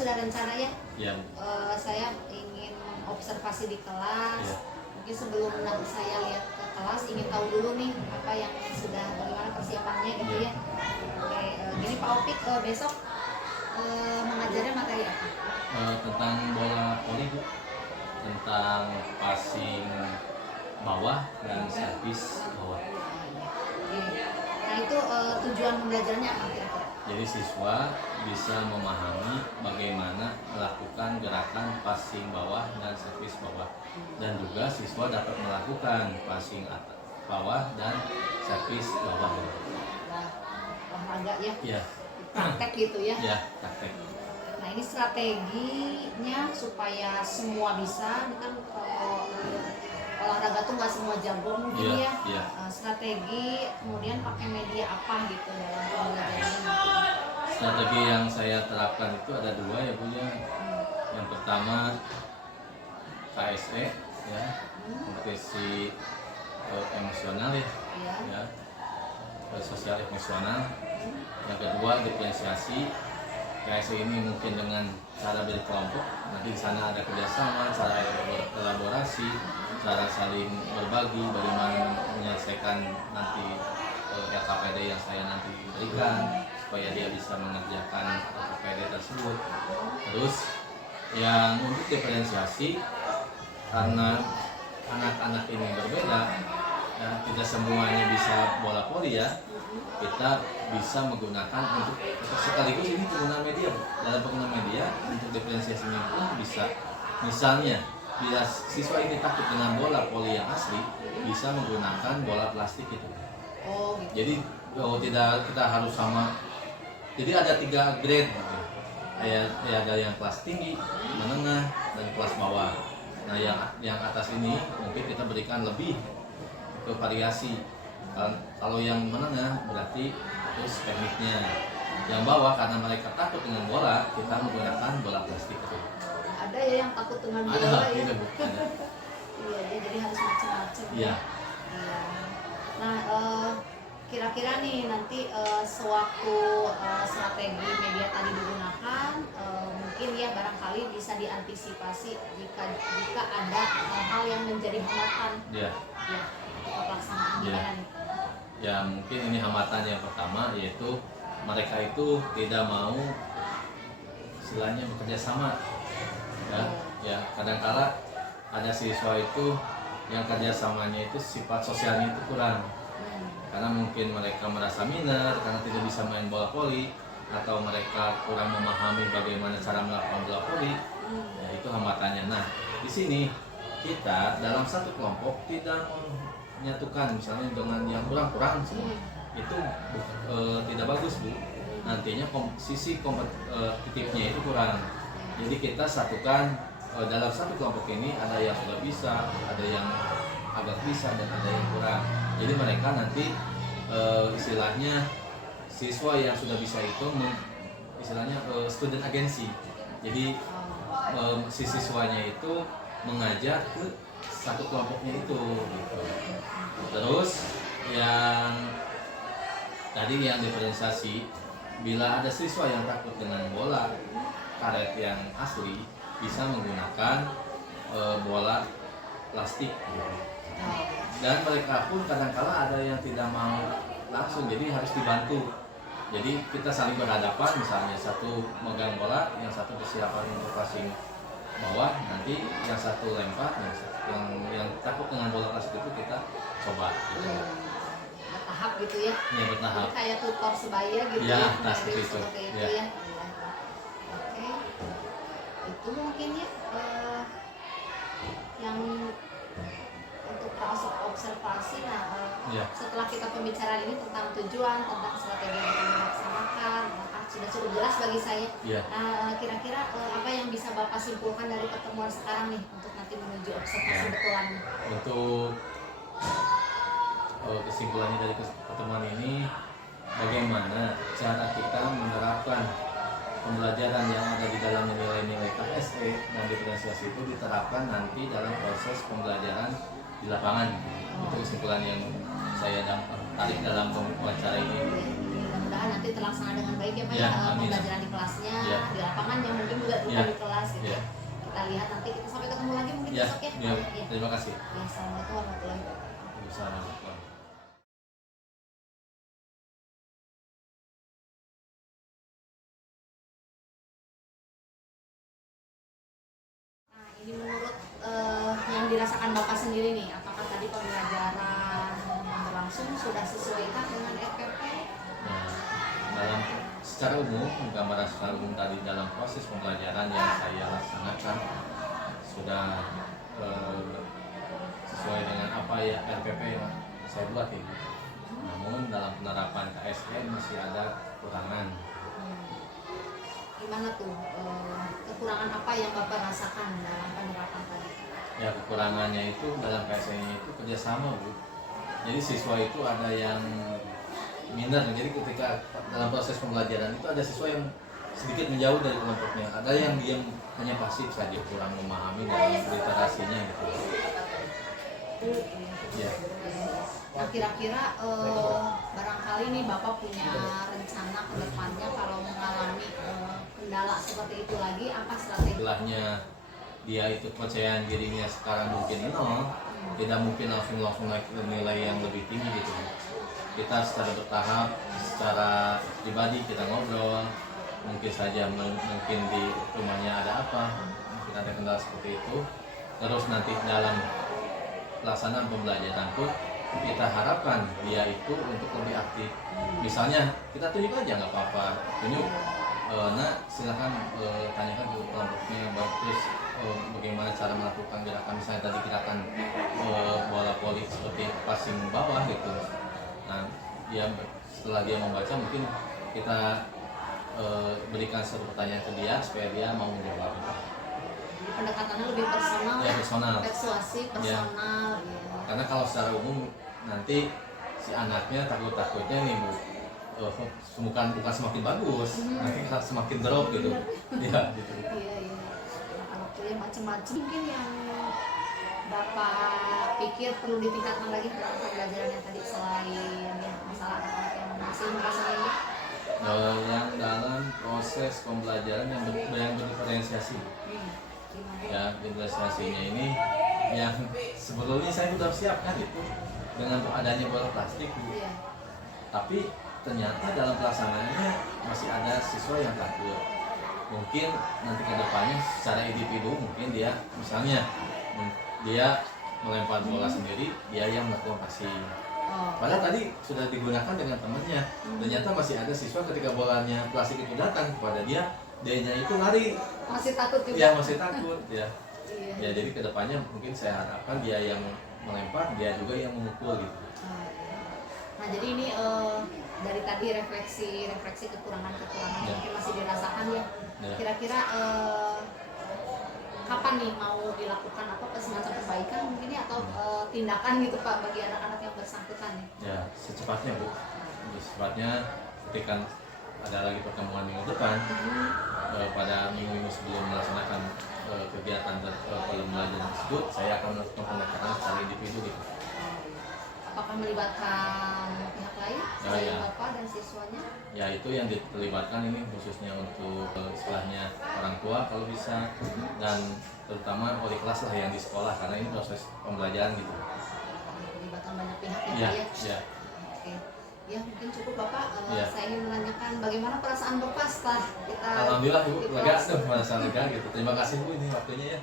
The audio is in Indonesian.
sudah rencana ya. Ya. Saya ingin observasi di kelas. Ya. Mungkin sebelum nanti saya lihat ke kelas, ingin tahu dulu nih apa yang sudah, bagaimana persiapannya gitu ya. Oke, gini Pak Opik, besok mengajarnya materi apa? Tentang bola voli Bu, tentang passing bawah dan servis bawah. Nah itu tujuan pembelajarannya apa kira-kira? Jadi siswa bisa memahami bagaimana melakukan gerakan passing bawah dan servis bawah, dan juga siswa dapat melakukan passing atas bawah dan servis bawah. Olahraga ya? Ya. Praktek gitu ya? Ya, praktek. Nah ini strateginya supaya semua bisa, ini kan kalau olahraga tuh nggak semua jago mungkin ya. Strategi, kemudian pakai media apa gitu dalam pembelajaran. Strategi yang saya terapkan itu ada dua ya Bu ya. Yang pertama KSE ya, kompetisi emosional ya, ya, sosial emosional. Yang kedua diferensiasi. KSE ini mungkin dengan cara berkelompok, nanti di sana ada kerjasama, cara elaborasi, cara saling berbagi, bagaimana menyelesaikan nanti LKPD yang saya nanti berikan supaya dia bisa mengerjakan LKPD tersebut. Terus yang untuk diferensiasi, karena anak-anak ini berbeda ya, tidak semuanya bisa bola voli ya, kita bisa menggunakan untuk sekaligus ini pengguna media. Dalam pengguna media untuk diferensiasinya pun bisa, misalnya bila siswa ini takut dengan bola voli yang asli, bisa menggunakan bola plastik itu. Gitu. Jadi tidak kita harus sama. Jadi ada 3 grade gitu. Ada yang kelas tinggi, menengah, dan kelas bawah. Nah yang atas ini mungkin kita berikan lebih ke variasi. Kalau yang menengah berarti terus tekniknya. Yang bawah karena mereka takut dengan bola, kita menggunakan bola plastik itu. Ada ya yang takut dengan bola ada, ya? Ada, Bu. Ada. Iya, jadi harus macam-macam. Iya. Nah, kira-kira nih nanti sewaktu strategi media tadi digunakan, mungkin ya barangkali bisa diantisipasi jika ada hal-hal yang menjadi hambatan. Iya. Ya, pelaksanaan gimana nih? Ya mungkin ini hambatan yang pertama, yaitu mereka itu tidak mau istilahnya bekerja sama ya kadang-kala ada siswa itu yang kerjasamanya itu sifat sosialnya itu kurang, karena mungkin mereka merasa minder karena tidak bisa main bola voli, atau mereka kurang memahami bagaimana cara melakukan bola voli. Ya itu hambatannya. Nah di sini kita dalam satu kelompok tidak menyatukan misalnya dengan yang kurang-kurang semua, itu tidak bagus Bu. Nantinya sisi kompetitifnya itu kurang. Jadi kita satukan dalam satu kelompok ini, ada yang sudah bisa, ada yang agak bisa, dan ada yang kurang. Jadi mereka nanti istilahnya siswa yang sudah bisa itu istilahnya student agency. Jadi si siswanya itu mengajak ke satu kelompoknya itu gitu. Terus yang tadi yang diferensiasi, bila ada siswa yang takut dengan bola karet yang asli, bisa menggunakan bola plastik gitu. Dan mereka pun kadang-kala ada yang tidak mau langsung, jadi harus dibantu. Jadi kita saling berhadapan, misalnya satu megang bola, yang satu persiapan untuk passing bawah, nanti yang satu lempar, yang takut dengan bola plastik itu kita coba gitu. Bertahap gitu ya? Ya bertahap. Jadi kayak tutor sebaya gitu ya? Nah, seperti itu ya. Oke, itu mungkin ya yang untuk proses observasi. Nah setelah kita pembicaraan ini tentang tujuan, tentang strategi yang akan dilaksanakan, sudah cukup jelas bagi saya. Nah kira-kira apa yang bisa Bapak simpulkan dari pertemuan sekarang nih untuk nanti menuju observasi betulan? Untuk kesimpulannya dari pertemuan ini, bagaimana cara kita menerapkan pembelajaran yang ada di dalam nilai-nilai KSE dan diferensiasi itu diterapkan nanti dalam proses pembelajaran di lapangan. Itu kesimpulan yang saya tarik dalam wawancara ini. Mudah-mudahan nanti terlaksana dengan baik ya Pak Ya, ya, amin. pembelajaran di kelasnya, Ya. di lapangannya mungkin juga Ya. di kelas gitu. Ya. Kita lihat nanti, kita sampai ketemu lagi mungkin Ya, besok ya. ya, Ya. terima kasih. Ya, assalamualaikum warahmatullahi wabarakatuh. Assalamualaikum. Nah, ini menurut yang dirasakan Bapak sendiri nih, apakah tadi pembelajaran yang berlangsung sudah sesuaikah dengan RPP? Dalam secara umum, gambaran secara umum tadi dalam proses pembelajaran yang saya laksanakan sudah sesuai dengan apa ya RPP yang saya buat ini. Namun dalam penerapan KSN masih ada kekurangan. Gimana tuh kekurangan apa yang Bapak rasakan dalam penerapan tadi? Ya, kekurangannya itu dalam KSN itu kerjasama, Bu. Jadi siswa itu ada yang minder, jadi ketika dalam proses pembelajaran itu ada siswa yang sedikit menjauh dari kelompoknya, ada yang diam hanya pasif saja, kurang memahami dalam literasinya gitu. Ya. Nah, kira-kira barangkali nih Bapak punya rencana ke depannya kalau mengalami kendala seperti itu lagi, apa strategi? Setelahnya dia itu kepercayaan dirinya sekarang mungkin nol, tidak mungkin langsung naik ke nilai yang lebih tinggi gitu. Kita secara bertahap, secara pribadi kita ngobrol, mungkin saja mungkin di rumahnya ada apa, mungkin ada kendala seperti itu. Terus nanti dalam pelaksanaan pembelajaran pun kita harapkan dia itu untuk lebih aktif. Misalnya kita tunjuk aja nggak apa-apa, tunjuk, nah silakan tanyakan ke kelompoknya, terus bagaimana cara melakukan gerakan, misalnya tadi gerakan bola voli seperti passing bawah gitu. Nah, setelah dia membaca mungkin kita berikan satu pertanyaan ke dia supaya dia mau menjawab. Jadi pendekatannya lebih personal Ya, personal. persuasif, personal. Ya. Karena kalau secara umum nanti si anaknya takutnya nih Bu, bukan semakin bagus, nanti semakin drop gitu. Ya, gitu. Iya, iya. Anak kuliah macam-macam mungkin yang Bapak pikir perlu ditingkatkan lagi dalam pembelajaran yang tadi selain ya, masalah anak-anak yang masih merasa ini? Yang dalam proses pembelajaran yang berdiferensiasi. Gimana? Ya, diferensiasinya ini yang sebetulnya saya sudah siapkan itu dengan adanya bola plastik Bu. Iya. Tapi ternyata dalam pelaksanaannya masih ada siswa yang takut. Mungkin nanti ke depannya secara individu mungkin dia misalnya dia melempar bola sendiri, dia yang melakukan passing. Padahal tadi sudah digunakan dengan temannya. Ternyata masih ada siswa ketika bolanya plastik itu datang kepada dia, dianya itu lari. Masih takut juga? Ya, masih takut ya. Iya. Ya, jadi ke depannya mungkin saya harapkan dia yang melempar, dia juga yang memukul gitu. Nah, jadi ini dari tadi refleksi kekurangan Ya. mungkin masih dirasakan ya. Ya. Kira-kira kapan nih mau dilakukan apa semacam perbaikan mungkin ya, atau tindakan gitu Pak bagi anak-anak yang bersangkutan nih? Ya, secepatnya Bu. Secepatnya ketika ada lagi pertemuan minggu depan, pada minggu sebelum melaksanakan kegiatan pembelajaran tersebut, saya akan melakukan pendekatan secara individu gitu. Apakah melibatkan pihak lain selain Bapak dan siswanya? Ya, itu yang dilibatkan ini khususnya untuk istilahnya orang tua kalau bisa, dan terutama wali kelas lah yang di sekolah, karena ini proses pembelajaran gitu. Melibatkan banyak pihak ya Ya, Pak ya? ya. Oke. Ya, mungkin cukup Bapak. Ya. Saya ingin menanyakan bagaimana perasaan Bapak setelah kita Alhamdulillah Ibu, di lega kelas? tuh, merasa lega gitu. Terima kasih Bu ini waktunya ya.